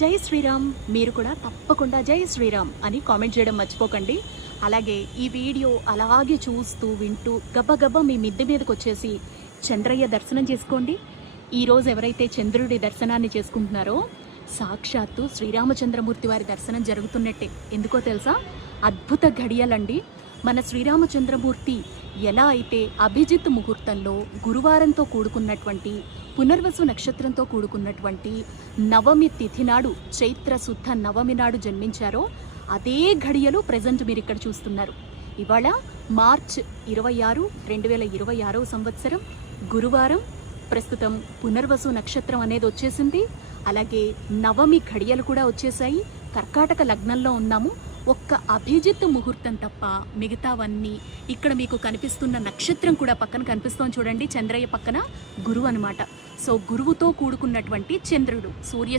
జై శ్రీరామ్. మీరు కూడా తప్పకుండా జై శ్రీరామ్ అని కామెంట్ చేయడం మర్చిపోకండి. అలాగే ఈ వీడియో అలాగే చూస్తూ వింటూ గబగబా మీ మిద్దె మీదకి వచ్చేసి చంద్రయ్య దర్శనం చేసుకోండి. ఈరోజు ఎవరైతే చంద్రుడి దర్శనాన్ని చేసుకుంటున్నారో సాక్షాత్తు శ్రీరామచంద్రమూర్తి వారి దర్శనం జరుగుతున్నట్టే. ఎందుకో తెలుసా? అద్భుత ఘడియలండి. మన శ్రీరామచంద్రమూర్తి ఎలా అయితే అభిజిత్ ముహూర్తంలో గురువారంతో కూడుకున్నటువంటి పునర్వసు నక్షత్రంతో కూడుకున్నటువంటి నవమి తిథి నాడు చైత్ర శుద్ధ నవమి నాడు జన్మించారో అదే ఘడియలు ప్రజెంట్ మీరు ఇక్కడ చూస్తున్నారు. ఇవాళ మార్చ్ 26, 2026 సంవత్సరం గురువారం. ప్రస్తుతం పునర్వసు నక్షత్రం అనేది వచ్చేసింది. అలాగే నవమి ఘడియలు కూడా వచ్చేసాయి. కర్కాటక లగ్నంలో ఉన్నాము. ఒక్క అభిజిత్ ముహూర్తం తప్ప మిగతావన్నీ ఇక్కడ మీకు కనిపిస్తున్న నక్షత్రం కూడా పక్కన కనిపిస్తోంది చూడండి. చంద్రయ్య పక్కన గురువు అనమాట. సో గురువుతో కూడుకున్నటువంటి చంద్రుడు, సూర్య